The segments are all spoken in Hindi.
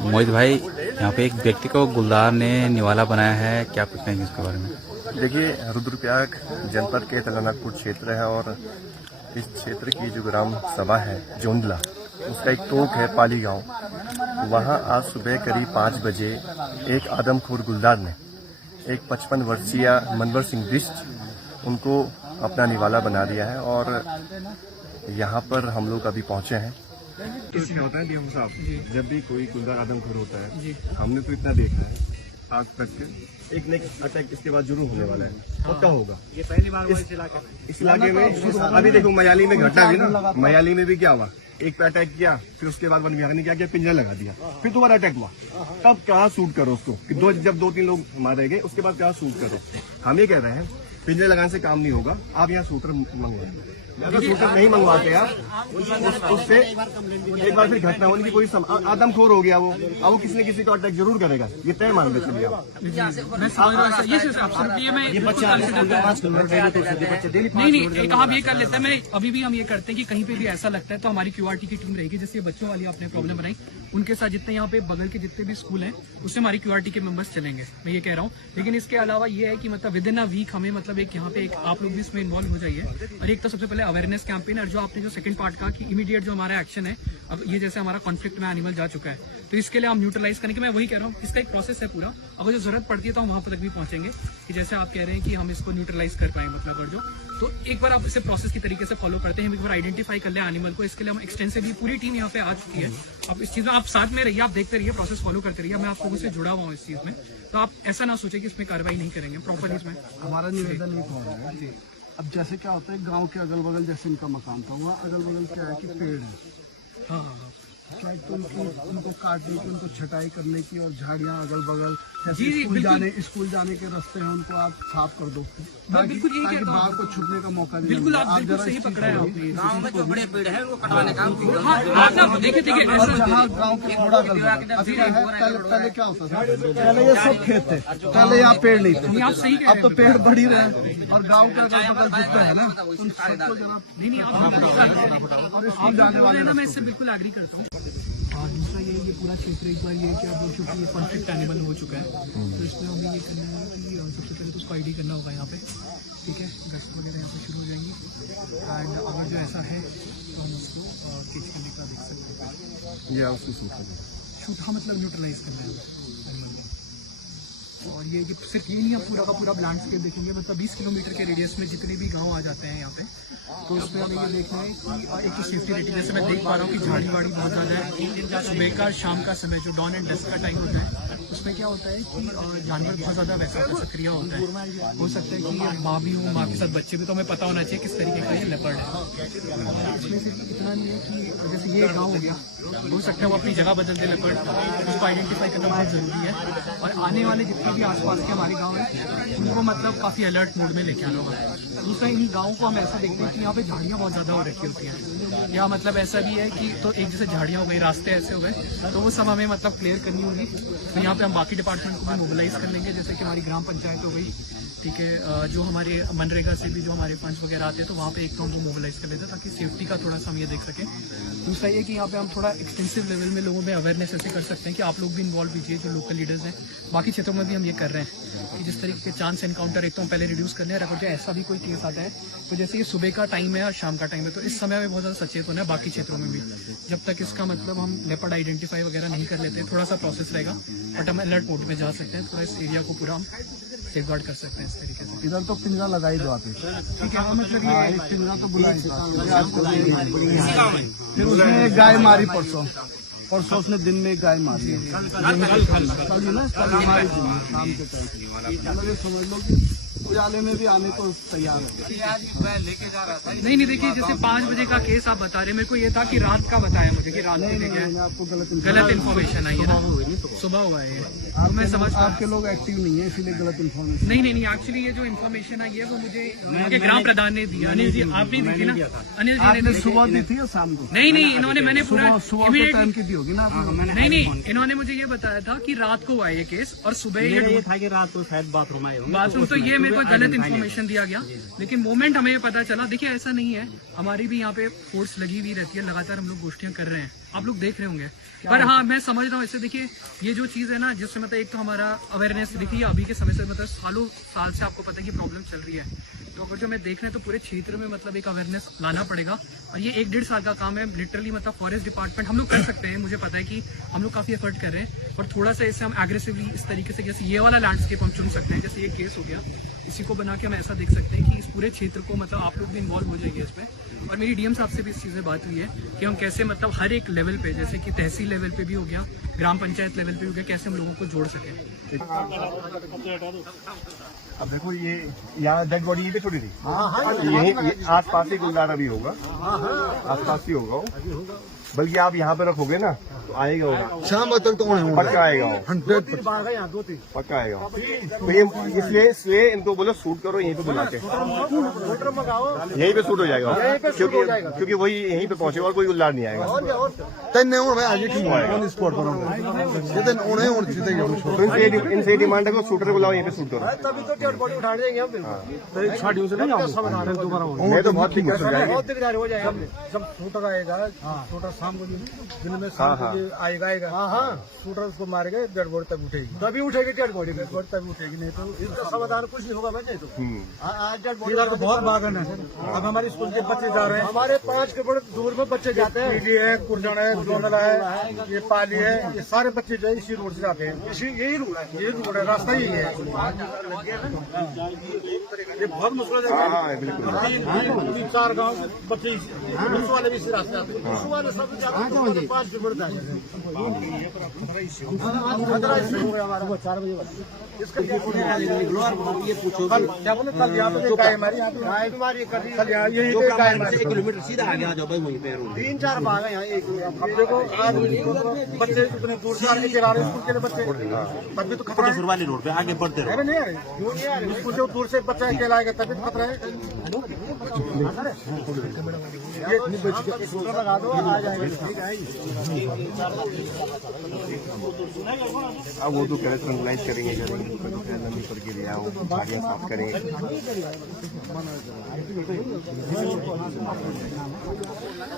मोहित भाई, यहाँ पे एक व्यक्ति को गुलदार ने निवाला बनाया है, क्या कुछ कहेंगे इसके बारे में? देखिए, रुद्रप्रयाग जनपद के तलानाकपुर क्षेत्र है और इस क्षेत्र की जो ग्राम सभा है जोंदला, उसका एक तोक है पाली गांव। वहां आज सुबह करीब 5 बजे एक आदमखोर गुलदार ने एक 55 वर्षीय मनवर सिंह बिष्ट उनको अपना निवाला बना दिया है और यहाँ पर हम लोग अभी पहुंचे हैं। तो क्या होता है डीएम साहब, जब भी कोई गुलदार आदमखोर होता है, हमने तो इतना देखा है आज तक एक न एक अटैक इसके बाद जरूर होने वाला है। और क्या होगा, ये पहली बार इस इलाके में। अभी देखो मयाली में घटना हुई ना, मयाली में भी क्या हुआ, एक पे अटैक किया, फिर उसके बाद वन विभाग ने क्या किया, पिंजरा लगा दिया, फिर दोबारा अटैक हुआ। तब कहाँ सूट करो उसको कि जब 2-3 लोग मारे गए, उसके बाद कहाँ सूट करो। हम ये कह रहे हैं पिंजरे लगाने से काम नहीं होगा, आप यहाँ सूटर मंगवाइए। अगर सूटर नहीं मंगवाते आप उससे एक बार फिर घटना होने की कोई आदमखोर हो गया वो, अब वो किसी न किसी को अटैक जरूर करेगा, ये तय मान लेते चलिए आप। नहीं, एक आप ये कर लेते हैं, मैं अभी भी हम ये करते हैं कि कहीं पे भी ऐसा लगता है तो हमारी क्यूआरटी की टीम रहेगी। जैसे बच्चों वाली आपने प्रॉब्लम बनाई, उनके साथ जितने यहाँ पे बगल के जितने भी स्कूल हैं उससे हमारी क्यूआरटी के मेंबर्स चलेंगे, मैं ये कह रहा हूँ। लेकिन इसके अलावा ये है कि मतलब विद इन अ वीक हमें मतलब एक यहाँ पे एक आप लोग भी इसमें इन्वॉल्व हो जाइए। और एक तो सबसे पहले अवेयरनेस कैंपेन, और जो आपने जो सेकंड पार्ट कहा कि इमीडिएट जो हमारा एक्शन है, अब ये जैसे हमारा कॉन्फ्लिक्ट में एनिमल जा चुका है तो इसके लिए हम न्यूट्रलाइज करने के, मैं वही कह रहा हूँ, इसका एक प्रोसेस है पूरा। अगर जो जरूरत पड़ती है तो हम वहां तक भी पहुंचेंगे कि जैसे आप कह रहे हैं कि हम इसको न्यूट्रलाइज कर पाए, मतलब और जो तो एक बार आप इसे प्रोसेस की तरीके से फॉलो करते हैं, हम एक बार आइडेंटिफाई कर लें एनिमल को। इसके लिए हम एक्सटेंसिवली पूरी टीम यहाँ पे आ चुकी है। आप इस चीज में आप साथ में रहिए, आप देखते रहिए, प्रोसेस फॉलो करते रहिए। मैं आप लोगों से जुड़ा हुआ हूँ इस चीज में, तो आप ऐसा ना सोचे कि इसमें कार्रवाई नहीं करेंगे प्रॉपरली। इसमें हमारा निवेदन एक हो रहा है। अब जैसे क्या होता है, गांव के अगल बगल जैसे इनका मकान था, वहाँ अगल बगल क्या है कि पेड़ है, हाँ, क्या है तो उनको काटने की, उनको छटाई करने की, और झाड़ियाँ अगल बगल जी, स्कूल जाने के रास्ते हैं उनको आप साफ कर दो, बिल्कुल यही कहता हूँ। बाघ को छुपने का मौका नहीं बिल्कुल, मिलेगा। आप बिल्कुल सही पकड़ा है आपने। गांव में जो बड़े पेड़ है वो कटवाने का देखिए जहाँ गाँव के थोड़ा अगल बगल अभी क्या है, पहले क्या होता था, पहले ये सब खेत थे, पहले यहाँ पेड़ नहीं थे, आप सही कह रहे अब तो पेड़ बढ़ ही रहे हैं। और गाँव के अगल बगल जितने है ना, उन सबको जरा और स्कूल जाने वाले, मैं इससे बिल्कुल एग्री करता हूँ। और दूसरा ये पूरा क्षेत्र एक बार ये क्या बोल चुका है, कॉन्फ्लिक्ट एनिमल हो चुका है, तो इसमें हमें ये करना है कि सबसे पहले तो उसको आईडी करना होगा यहाँ पे, ठीक है। गश्त वगैरह यहाँ पे शुरू हो जाएंगी, एंड अगर जो ऐसा है तो हम उसको केस करने का देख सकते हैं, या उसको शूट हाँ, मतलब न्यूट्रलाइज करना है एनिमल को। और ये सिर्फ ये नहीं, आप पूरा का पूरा लैंडस्केप देखेंगे, मतलब 20 किलोमीटर के रेडियस में जितने भी गांव आ जाते हैं यहाँ पे, तो उसमें हमें ये देखना है कि एक तो सेफ्टी रेटिंग, जैसे मैं देख पा रहा हूँ कि झाड़ी वाड़ी बहुत ज़्यादा है। सुबह का शाम का समय जो डॉन एंड डस्क का टाइम होता है, उसमें क्या होता है कि जानवर बहुत ज़्यादा वैसा होता है, सक्रिय होता है। हो सकता है कि ये माँ भी हो, माँ के साथ बच्चे भी, तो हमें पता होना चाहिए किस तरीके का ये लेपर्ड है। इसमें सिर्फ इतना नहीं है कि जैसे ये गाँव हो गया, हो सकता है वो अपनी जगह बदल दे लेपर्ड, उसको आइडेंटिफाई करना बहुत ज़रूरी है। और आने वाले जितने भी आसपास के हमारे गांव है, उनको मतलब काफ़ी अलर्ट मोड में लेके आना होगा। दूसरा, इन गाँव को हम ऐसा देखते हैं कि यहाँ पे झाड़ियाँ बहुत ज़्यादा हो रखी होती हैं, या मतलब ऐसा भी है कि तो एक जैसे झाड़ियाँ हो गई, रास्ते ऐसे हो गए, तो वो सब हमें मतलब क्लियर करनी होगी। तो यहाँ पे हम बाकी डिपार्टमेंट को भी मोबिलाइज कर लेंगे, जैसे कि हमारी ग्राम पंचायत हो गई, ठीक है, जो हमारे मनरेगा से भी जो हमारे फंड्स वगैरह आते हैं, तो वहाँ पे एक तो हम मोबिलाइज कर लेते हैं ताकि सेफ्टी का थोड़ा सा हम ये देख सकें। दूसरा ये कि यहाँ पे हम थोड़ा एक्सटेंसिव लेवल में लोगों में अवेयरनेस ऐसे कर सकते हैं कि आप लोग भी इन्वॉल्व कीजिए, जो लोकल लीडर्स हैं। बाकी क्षेत्रों में भी हम ये कर रहे हैं कि जिस तरीके के चांस एनकाउंटर एक तो हम पहले रिड्यूस कर लें, अगर जो ऐसा भी कोई केस आता है, तो जैसे ये सुबह का टाइम है और शाम का टाइम है, तो इस समय में बहुत ज़्यादा सचेत होना है। बाकी क्षेत्रों में भी जब तक इसका मतलब हम लेपर्ड आइडेंटिफाई वगैरह नहीं कर लेते, थोड़ा सा प्रोसेस रहेगा, बट हम अलर्ट मोड में जा सकते हैं, थोड़ा इस एरिया को पूरा हम सेफ गार्ड कर सकते हैं इस तरीके से। इधर तो पिंजरा लगा ही दो आप, ठीक है, मतलब ये पिंजरा तो बुला ही फिर उसने गाय मारी परसों उसने दिन में गाय मारी है, कल ना, कल हमारी शाम के टाइम, समझ लो कि उजाले में भी आने को तैयार है। लेके जा रहा था। नहीं देखिए, जैसे 5 बजे का केस आप बता रहे, मेरे को ये था कि रात का बताया मुझे कि रात में लेके आपको गलत इन्फॉर्मेशन आई है, सुबह हुआ है ये, मैं समझ आपके लोग एक्टिव नहीं है इसीलिए गलत इन्फॉर्मेशन। नहीं, एक्चुअली ये जो इन्फॉर्मेशन आई है वो मुझे उनके ग्राम प्रधान ने दी, अनिल जी, आप भी दी थी ना, अनिल जी ने सुबह दी थी या शाम को? नहीं, इन्होंने, मैंने पूरा सुबह टाइम की दी होगी ना। नहीं, इन्होंने मुझे ये बताया था कि रात को हुआ ये केस, और सुबह ये था कि रात को शायद बाथरूम आए बाथरूम, तो ये मेरे को गलत इन्फॉर्मेशन दिया गया। लेकिन मोमेंट हमें पता चला, देखिए ऐसा नहीं है, हमारी भी यहाँ पे फोर्स लगी हुई रहती है, लगातार हम लोग गोष्ठियां कर रहे हैं, आप लोग देख रहे होंगे। पर हाँ, मैं समझ रहा हूँ इससे। देखिए ये जो चीज़ है ना, जिससे मतलब एक तो हमारा अवेयरनेस, देखिए अभी के समय से मतलब सालों साल से आपको पता है कि प्रॉब्लम चल रही है, तो अगर जो मैं देख रहे हैं तो पूरे क्षेत्र में मतलब एक अवेयरनेस लाना पड़ेगा। और ये 1-1.5 साल का काम है लिटरली। मतलब फॉरेस्ट डिपार्टमेंट हम लोग कर सकते हैं, मुझे पता है कि हम लोग काफी एफर्ट कर रहे हैं, और थोड़ा सा इससे हम एग्रेसिवली इस तरीके से, जैसे ये वाला लैंडस्केप हम चुन सकते हैं, जैसे ये केस हो गया, इसी को बना के हम ऐसा देख सकते हैं कि इस पूरे क्षेत्र को मतलब आप लोग भी इन्वॉल्व हो जाएंगे इसमें। और मेरी डीएम साहब से भी इस चीज़ में बात हुई है कि हम कैसे मतलब हर एक लेवल पे, जैसे कि तहसील लेवल पे भी हो गया, ग्राम पंचायत लेवल पे हो गया, कैसे हम लोगों को जोड़ सकें। अब देखो ये यहाँ डेड बॉडी पे छोड़ी थी, यही आस पास ही गुलदार अभी होगा, आस पास ही होगा वो। बल्कि आप यहाँ पे रखोगे ना तो आएगा वो, शाम तक तो पक्का आएगा वो, 100%। पक्का आएगा वो। तो ये इसलिए इनको बोलो शूट करो यहीं पे बुला के, यहीं पे शूट हो जाएगा, क्योंकि वही यहीं पे पहुंचेगा और कोई गुलदार नहीं आएगा। तन्ने हूं मैं आज ठीक ऑन स्पॉट पर जितन उन्हें और जितने तो इनसे डिमांड है कि शूटर बुलाओ यहीं पे शूट करो। तभी तो डेड बॉडी उठा देंगे हम, बिल्कुल छाड़ियों से नहीं समाधान है दोबारा मैं तो बहुत दिक्कत हो जाएगी। बहुत दिकदार हो जाएगा। जब शूटर आएगा, शूटर शाम को दिन में शाम को आएगा, शूटर उसको मारेगा, डेड बॉडी तब उठेगी, तभी उठेगी डेड बॉडी तभी उठेगी, नहीं तो इसका समाधान कुछ नहीं होगा। मैं नहीं तो आज डेड बॉडी तो बहुत बागन है सर। अब हमारे स्कूल के बच्चे जा रहे हैं, हमारे 5 किलोमीटर दूर में बच्चे जाते हैं, पीली है, कुरजन है, जोनला है, ये पाली है, ये सारे बच्चे जो है इसी रोड से जाते हैं। यही रोड है, ये रोड है, रास्ता ही है। ये बहुत मुश्किल है, बिल्कुल 3-4 गाँव के बच्चे वाले भी इसी रास्ते आते हैं, वाले सब जाते हैं 5 किलोमीटर जाएंगे। 4 बजे इसका ये पूछो क्या बोले, कल यहाँ पे गाय मारी, गाय तुम्हारी कल यही पे गाय मारी 1 किलोमीटर सीधा आगे आ जाओ भाई, वहीं पे 3-4 भाग है यहाँ। एक देखो आज बच्चे इतने दूर से आके गिरा रहे स्कूल के लिए बच्चे, तभी तो खतरा है। वाली रोड पे आगे बढ़ते रहे, नहीं आ रहे स्कूल से दूर से बच्चा अकेला आएगा तभी तो खतरा है। ये लगा दो, आ जाएगा। अब वो तो कह रहे ट्रंगलाइज करेंगे, नंदी पर गिर आओ, गाड़ियाँ साफ करेंगे।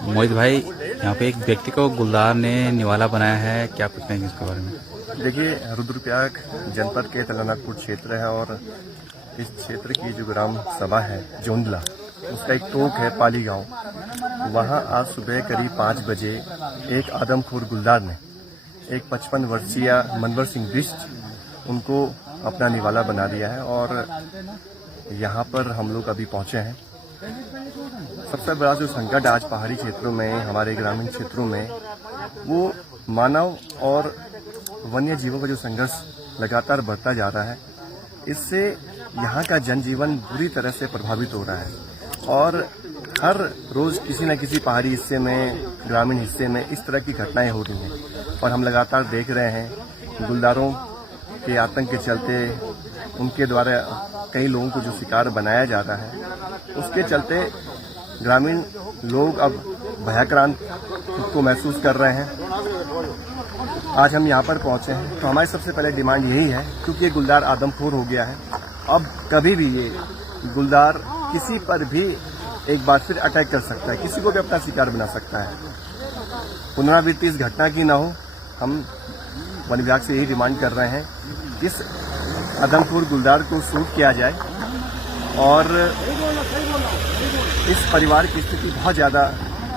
मोहित भाई, यहाँ पे एक व्यक्ति को गुलदार ने निवाला बनाया है, क्या कुछ कहेंगे इसके बारे में? देखिए रुद्रप्रयाग जनपद के तलानापुर क्षेत्र है, और इस क्षेत्र की जो ग्राम सभा है जोंदला, उसका एक टोक है पाली गांव। वहां आज सुबह करीब 5 बजे एक आदमखोर गुलदार ने एक 55 वर्षीय मनवर सिंह बिष्ट उनको अपना निवाला बना दिया है, और यहाँ पर हम लोग अभी पहुंचे हैं। सबसे बड़ा जो संकट आज पहाड़ी क्षेत्रों में, हमारे ग्रामीण क्षेत्रों में, वो मानव और वन्य जीवों का जो संघर्ष लगातार बढ़ता जा रहा है, इससे यहाँ का जनजीवन बुरी तरह से प्रभावित हो रहा है। और हर रोज किसी न किसी पहाड़ी हिस्से में, ग्रामीण हिस्से में इस तरह की घटनाएं हो रही हैं, और हम लगातार देख रहे हैं गुलदारों के आतंक के चलते उनके द्वारा कई लोगों को जो शिकार बनाया जा रहा है, उसके चलते ग्रामीण लोग अब भयाक्रांत खुद को महसूस कर रहे हैं। आज हम यहाँ पर पहुँचे हैं तो हमारी सबसे पहले डिमांड यही है, क्योंकि ये गुलदार आदमखोर हो गया है, अब कभी भी ये गुलदार किसी पर भी एक बार फिर अटैक कर सकता है, किसी को भी अपना शिकार बना सकता है। पुनरावृत्ति इस घटना की ना हो, हम वन विभाग से यही डिमांड कर रहे हैं कि इस आदमखोर गुलदार को शूट किया जाए, और इस परिवार की स्थिति बहुत ज़्यादा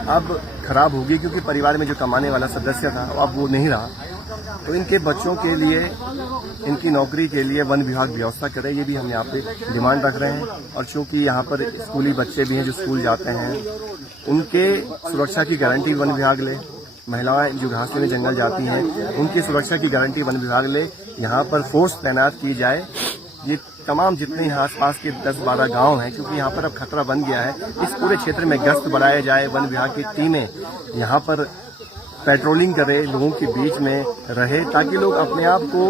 अब खराब होगी, क्योंकि परिवार में जो कमाने वाला सदस्य था अब वो नहीं रहा। तो इनके बच्चों के लिए, इनकी नौकरी के लिए वन विभाग व्यवस्था करे, ये भी हम यहाँ पे डिमांड रख रहे हैं। और चूंकि यहाँ पर स्कूली बच्चे भी हैं जो स्कूल जाते हैं, उनके सुरक्षा की गारंटी वन विभाग ले, महिलाएं जो घास में जंगल जाती हैं उनकी सुरक्षा की गारंटी वन विभाग ले, यहाँ पर फोर्स तैनात की जाए। ये तमाम जितने आसपास के 10-12 गांव हैं, क्योंकि यहाँ पर अब खतरा बन गया है, इस पूरे क्षेत्र में गश्त बढ़ाया जाए, वन विभाग की टीमें यहाँ पर पेट्रोलिंग करे, लोगों के बीच में रहे, ताकि लोग अपने आप को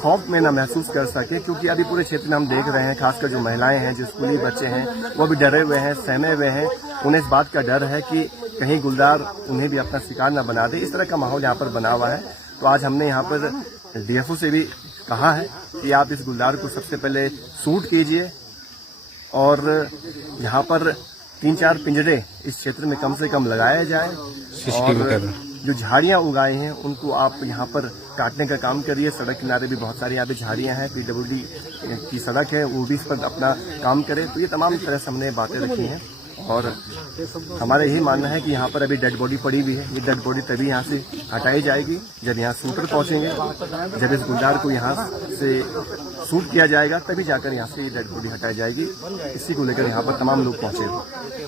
खौफ में न महसूस कर सके। क्योंकि अभी पूरे क्षेत्र में हम देख रहे हैं, खासकर जो महिलाएं हैं, जो स्कूली बच्चे हैं, वो भी डरे हुए हैं, सहमे हुए हैं। उन्हें इस बात का डर है कि कहीं गुलदार उन्हें भी अपना शिकार न बना दे। इस तरह का माहौल यहाँ पर बना हुआ है। तो आज हमने यहाँ पर डीएफओ से भी कहा है कि आप इस गुलदार को सबसे पहले शूट कीजिए, और यहाँ पर 3-4 पिंजरे इस क्षेत्र में कम से कम लगाए जाए, CCTV जो झाड़ियां उगाए हैं उनको आप यहाँ पर काटने का काम करिए। सड़क किनारे भी बहुत सारी यहाँ पे झाड़ियां हैं, पीडब्ल्यूडी की सड़क है, वो भी इस पर अपना काम करे। तो ये तमाम तरह से हमने बातें रखी हैं और हमारा यही मानना है कि यहाँ पर अभी डेड बॉडी पड़ी हुई है। ये डेड बॉडी तभी यहाँ से हटाई जाएगी जब यहाँ शूटर पहुंचेंगे, जब इस गुलदार को यहाँ से शूट किया जाएगा तभी जाकर यहाँ से ये डेड बॉडी हटाई जाएगी। इसी को लेकर यहाँ पर तमाम लोग पहुंचे।